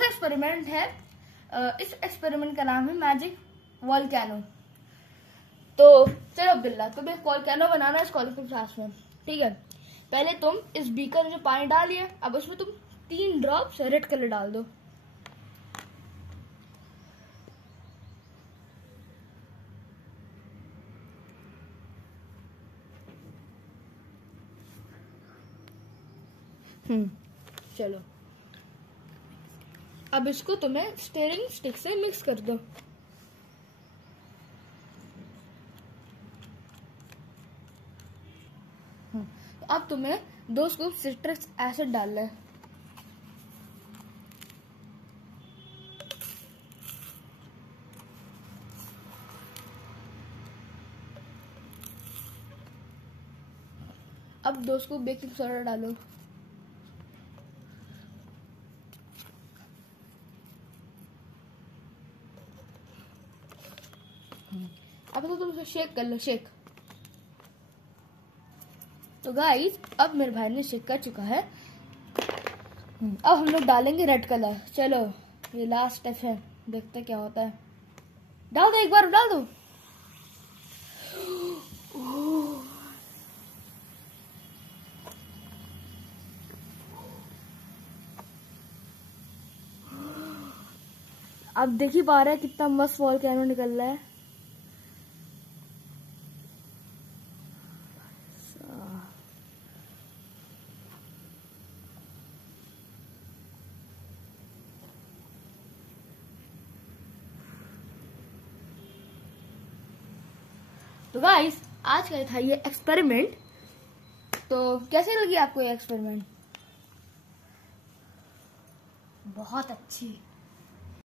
सा एक्सपेरिमेंट है। इस एक्सपेरिमेंट का नाम है मैजिक वोल्केनो। तो चलो अब्दुल्ला, तुम्हें वोल्केनो बनाना है स्कॉलरशिप क्लास में, ठीक है। पहले तुम इस बीकर में जो पानी डालिए, अब उसमें तुम 3 ड्रॉप्स रेड कलर डाल दो। चलो अब इसको तुम्हें स्टीयरिंग स्टिक से मिक्स कर दो। अब तुम्हें 2 स्कूप सिट्रिक एसिड डालना है। अब 2 स्कूप बेकिंग सोडा डालो। अब तो तुम शेक कर लो, शेक। तो गाइस अब मेरे भाई ने शेक कर चुका है। अब हम लोग डालेंगे रेड कलर। चलो ये लास्ट स्टेप है, देखते क्या होता है। डाल दो, एक बार डाल दो। अब देख ही पा रहे हैं कितना मस्त वोल्केनो निकल रहा है। तो गाइस आज का था ये एक्सपेरिमेंट। तो कैसे लगी आपको ये एक्सपेरिमेंट? बहुत अच्छी।